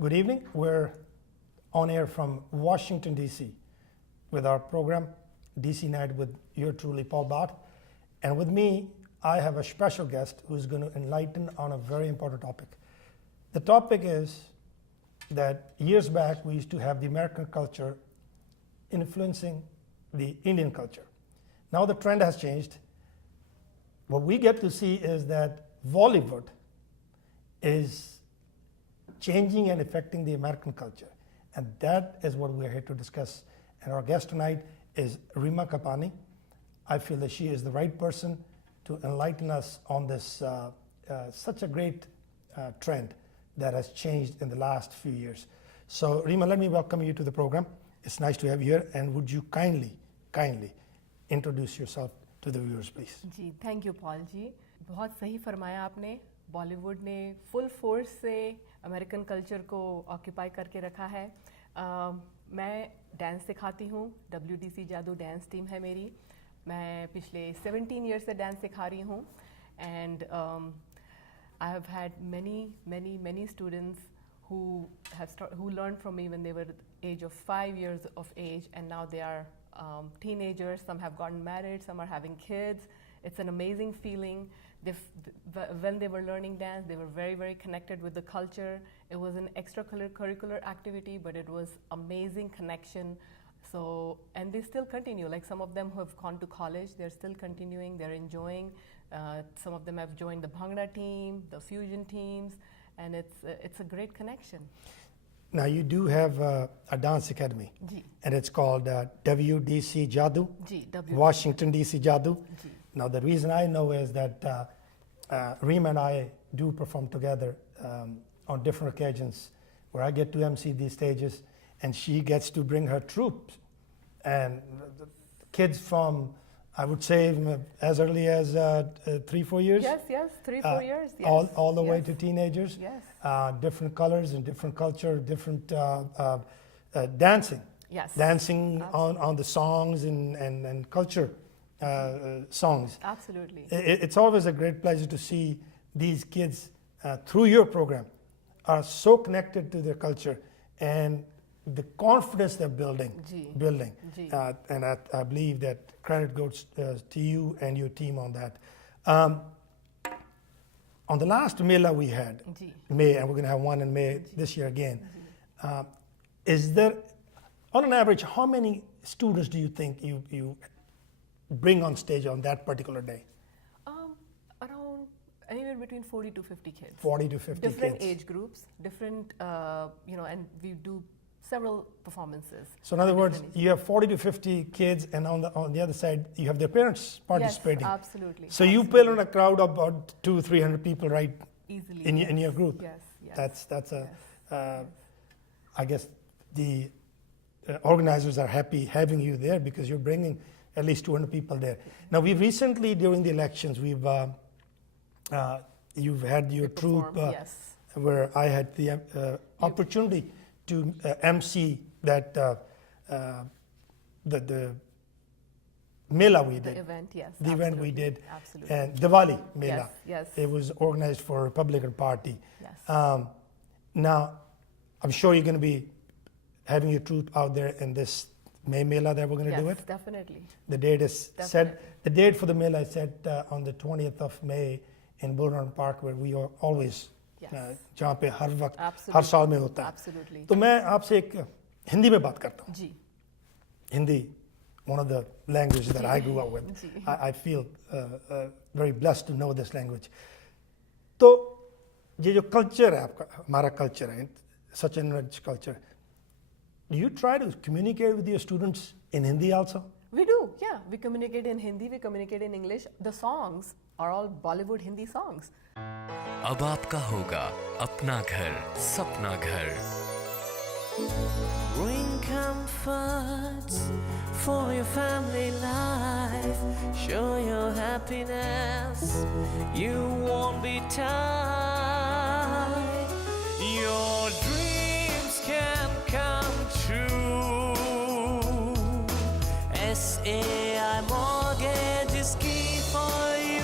Good evening. We're on air from Washington, D.C. with our program, DC Night with yours truly, Paul Bart. And with me, I have a special guest who's going to enlighten on a very important topic. The topic is that years back, we used to have the American culture influencing the Indian culture. Now the trend has changed. What we get to see is that Bollywood is changing and affecting the American culture. And that is what we're here to discuss. And our guest tonight is Reema Kapani. I feel that she is the right person to enlighten us on this such a great trend that has changed in the last few years. So Reema, let me welcome you to the program. It's nice to have you here. And would you kindly introduce yourself to the viewers, please? Ji, thank you, Paul जी. बहुत सही फरमाया आपने. बॉलीवुड ने full force से American culture को occupy करके रखा है. मैं डांस सिखाती हूँ. WDC जादू डांस टीम है मेरी. मैं पिछले 17 ईयर से डांस सिखा रही हूँ. And I have had many students who learned from me when they were the age of 5 years of age, and now they are teenagers. Some have gotten married, some are having kids. It's an amazing feeling. When they were learning dance, they were very connected with the culture. It was an extracurricular activity, but it was amazing connection. So, and they still continue. Like some of them who have gone to college, they're still continuing, they're enjoying. Some of them have joined the Bhangra team, the fusion teams, and it's a great connection. Now you do have a dance academy, Ji. And it's called WDC Jadoo, Ji, Washington DC Jadoo. Ji. Now the reason I know is that Reema and I do perform together on different occasions where I get to MC these stages and she gets to bring her troops and the kids from, I would say, as early as 3-4 years. Yes, 3-4 years. Yes. All the way to teenagers. Yes. Different colors and different culture, different dancing. Yes. Dancing Absolutely. on the songs and culture songs. Absolutely. It's always a great pleasure to see these kids through your program are so connected to their culture and the confidence they're building. Ji. And I believe that credit goes to you and your team on that. On the last Mela we had, Ji. May, and we're going to have one in May this year again. Is there, on an average, how many students do you think you bring on stage on that particular day? Around anywhere between 40 to 50 kids. 40 to 50 different kids. age groups, different, and we do several performances. So in other words, you have 40 to 50 kids, and on the other side, you have their parents participating. Yes, absolutely. So you pull in a crowd of about 200-300 people, right? Easily. In your group. Yes. That's a. Yes. I guess the organizers are happy having you there because you're bringing at least 200 people there. Now we've recently, during the elections, you've had your troupe yes. where I had the opportunity to MC that the Mela we did. The event, yes. The event we did. Absolutely. And Diwali Mela. Yes. It was organized for Republican Party. Yes. Now, I'm sure you're going to be having your troupe out there in this May Mela that we're going to do it. Yes, definitely. The date is set. The date for the Mela is set on the 20th of May in Bullrun Park, where we are always जहाँ पे हर वक्त हर साल में होता है. तो मैं आपसे एक हिंदी में बात करता हूँ. Hindi, one of the languages that I grew up with. I feel very blessed to know this language. तो ये जो culture है आपका, हमारा culture है, such an rich culture. Do you try to communicate with your students in Hindi also? We do, yeah. We communicate in Hindi, we communicate in English. The songs are all Bollywood Hindi songs. अब आपका होगा अपना घर, सपना घर. Bring comfort for your family life. Show your happiness. You won't be tired. Your dreams can come true. SAI Mortgage is key for you.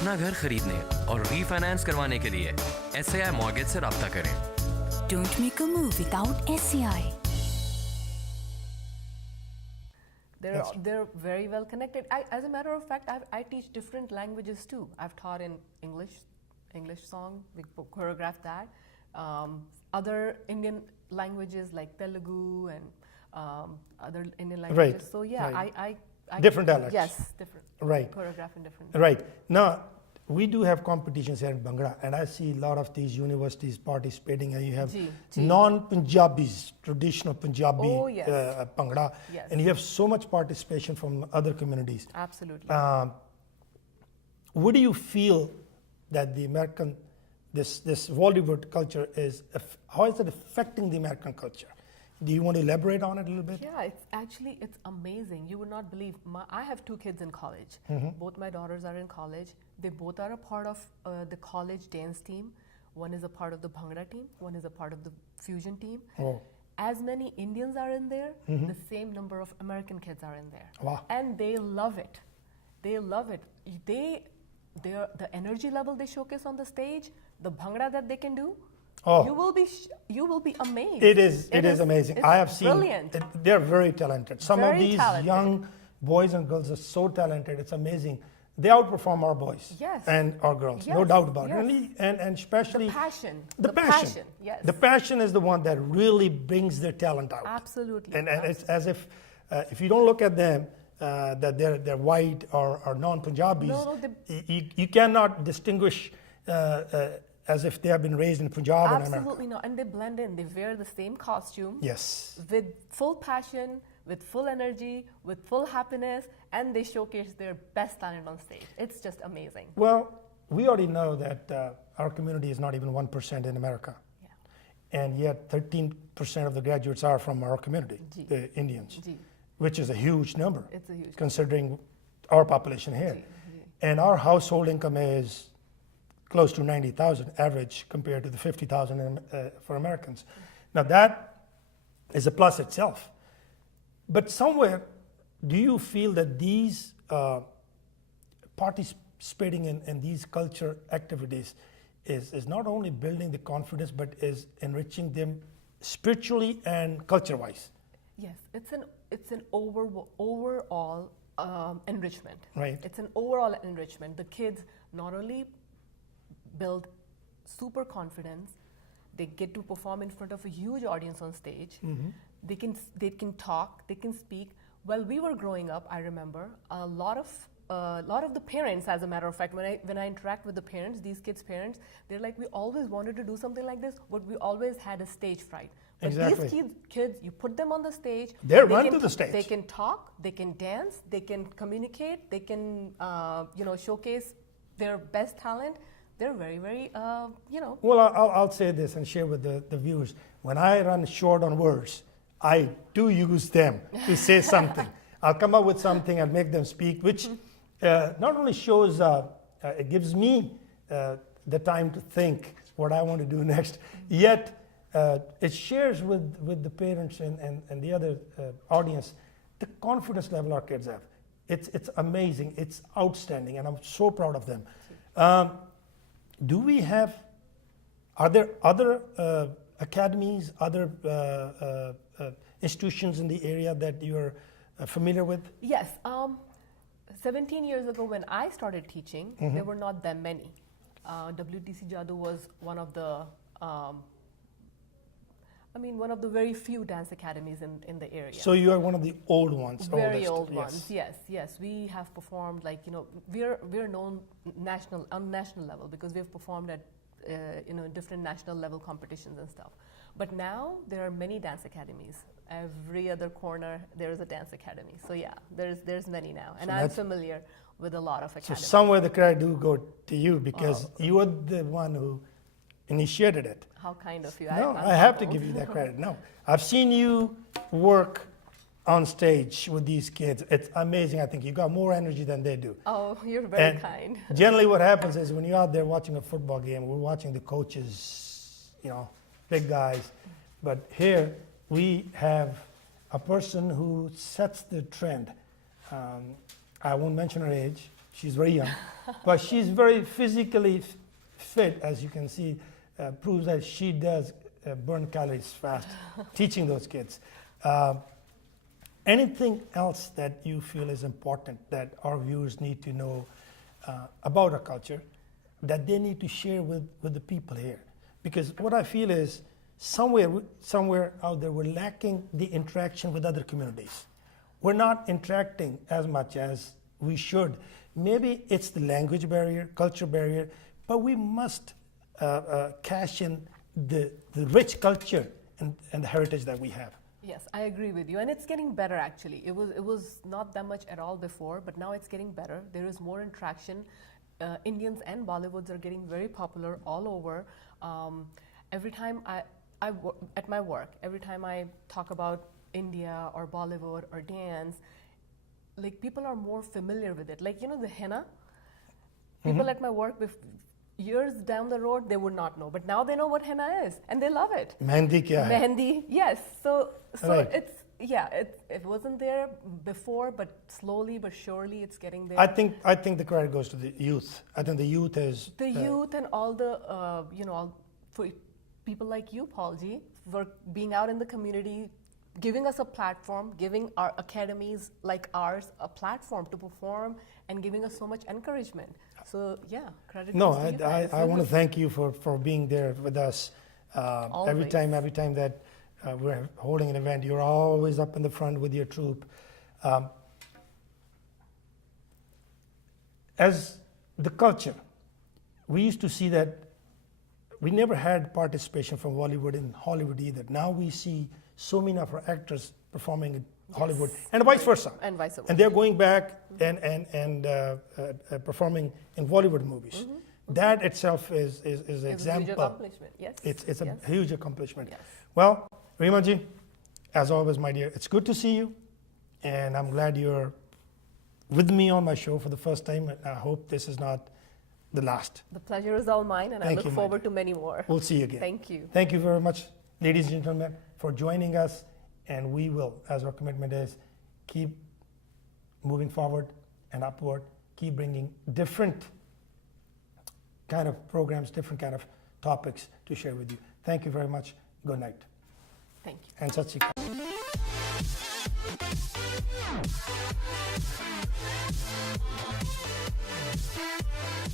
अपना घर खरीदने और रीफाइनेंस करवाने के लिए SAI मॉर्गेज से राब्ता करें। Don't make a move without SCI. They're very well connected. As a matter of fact, I teach different languages too. I've taught in English song, we choreograph that. Other Indian languages like Telugu and other Indian languages. Right. So yeah, right. I Different dialects. Yes, different. Right. Choreograph in different. Right. Now, we do have competitions here in Bhangra, and I see a lot of these universities participating, and you have Ji. non-Punjabis, traditional Punjabi Oh, yes. Bhangra, Yes. and you have so much participation from other communities. Absolutely. What do you feel that the American, this Bollywood culture is, how is it affecting the American culture? Do you want to elaborate on it a little bit? Yeah, it's amazing. You would not believe. I have 2 kids in college. Both my daughters are in college. They both are a part of the college dance team. One is a part of the Bhangra team. One is a part of the fusion team. Oh. As many Indians are in there, the same number of American kids are in there. Wow. And they love it. They love it. The energy level they showcase on the stage, the Bhangra that they can do. Oh. You will be amazed. It is amazing. It's I have seen. brilliant. They're very talented. Some of Very these talented. young boys and girls are so talented. It's amazing. They outperform our boys Yes. and our girls. No Yes, doubt about yes. it. Really, and especially The passion. The The passion. passion, yes. The passion is the one that really brings their talent out. Absolutely. And it's as if you don't look at them that they're white or non-Punjabis. No, you cannot distinguish. As if they have been raised in Punjab and America. Absolutely not. And they blend in. They wear the same costume. Yes. With full passion, with full energy, with full happiness, and they showcase their best talent on stage. It's just amazing. Well, we already know that our community is not even 1% in America. Yeah. And yet 13% of the graduates are from our community, Ji. the Indians, Ji. which is a huge number. It's a huge considering our population here. Ji, ji. And our household income is close to 90,000 average compared to the 50,000 for Americans. Now that is a plus itself. But somewhere, do you feel that these participating in these culture activities is not only building the confidence, but is enriching them spiritually and culture-wise? Yes, it's an overall enrichment. Right. It's an overall enrichment. The kids not only build super confidence, they get to perform in front of a huge audience on stage. They can talk, they can speak. While we were growing up, I remember a lot of the parents, as a matter of fact, when I interact with the parents, these kids' parents, they're like, we always wanted to do something like this, but we always had a stage fright. But Exactly. these kids, you put them on the stage. They run to the stage. They can talk, they can dance, they can communicate, they can showcase their best talent. They're very, very, Well, I'll say this and share with the viewers. When I run short on words, I do use them to say something. I'll come up with something and make them speak, which not only shows, it gives me the time to think what I want to do next, yet it shares with the parents and the other audience the confidence level our kids have. It's amazing, it's outstanding, and I'm so proud of them. Are there other academies, other institutions in the area that you're familiar with? Yes. 17 years ago when I started teaching, there were not that many. WTC Jadoo was one of the very few dance academies in the area. So you are one of the old ones. Very oldest, old ones, yes. We have performed we're known on national level because we've performed at different national level competitions and stuff. But now there are many dance academies. Every other corner there is a dance academy. So yeah, there's many now, and I'm familiar with a lot of So academies. somewhere the credit do go to you because you are the one who initiated it. How kind of you! No, I'm I have to humbled. give you that credit. No, I've seen you work on stage with these kids. It's amazing. I think you got more energy than they do. Oh, you're very And kind. generally what happens is when you're out there watching a football game, we're watching the coaches, big guys. But here we have a person who sets the trend. I won't mention her age. She's very young, but she's very physically fit, as you can see, proves that she does burn calories fast, teaching those kids. Anything else that you feel is important that our viewers need to know about our culture, that they need to share with the people here? Because what I feel is somewhere out there we're lacking the interaction with other communities. We're not interacting as much as we should. Maybe it's the language barrier, culture barrier, but we must cash in the rich culture and the heritage that we have. Yes, I agree with you, and it's getting better actually. It was not that much at all before, but now it's getting better. There is more interaction. Indians and Bollywoods are getting very popular all over. Every time at my work, every time I talk about India or Bollywood or dance, like people are more familiar with it. Like, you know, the henna. People at my work, years down the road, they would not know, but now they know what henna is, and they love it. Mehndi kya hai? Mehndi, yes. So Right. it wasn't there before, but slowly but surely it's getting there. I think the credit goes to the youth. I think the youth is The youth and all the, for people like you, Paulji, for being out in the community, giving us a platform, giving our academies like ours a platform to perform, and giving us so much encouragement. So yeah, credit No, goes to you guys. I want to thank you for being there with us. Every Always. time that we're holding an event, you're always up in the front with your troupe. As the culture, we used to see that we never had participation from Bollywood in Hollywood either. Now we see so many of our actors performing in Hollywood, and vice versa. And vice versa. And they're going back and performing in Bollywood movies. That itself is an It's a huge example. accomplishment. Yes. It's a Yes. huge accomplishment. Yes. Well, Reema ji, as always, my dear, it's good to see you, and I'm glad you're with me on my show for the first time, and I hope this is not the last. The pleasure is all mine, and Thank I you, look my forward to many more. We'll see you again. Thank you. Thank you very much, ladies and gentlemen, for joining us, and we will, as our commitment is, keep moving forward and upward, keep bringing different kind of programs, different kind of topics to share with you. Thank you very much. Good night. Thank you. And Sat Shri Akal.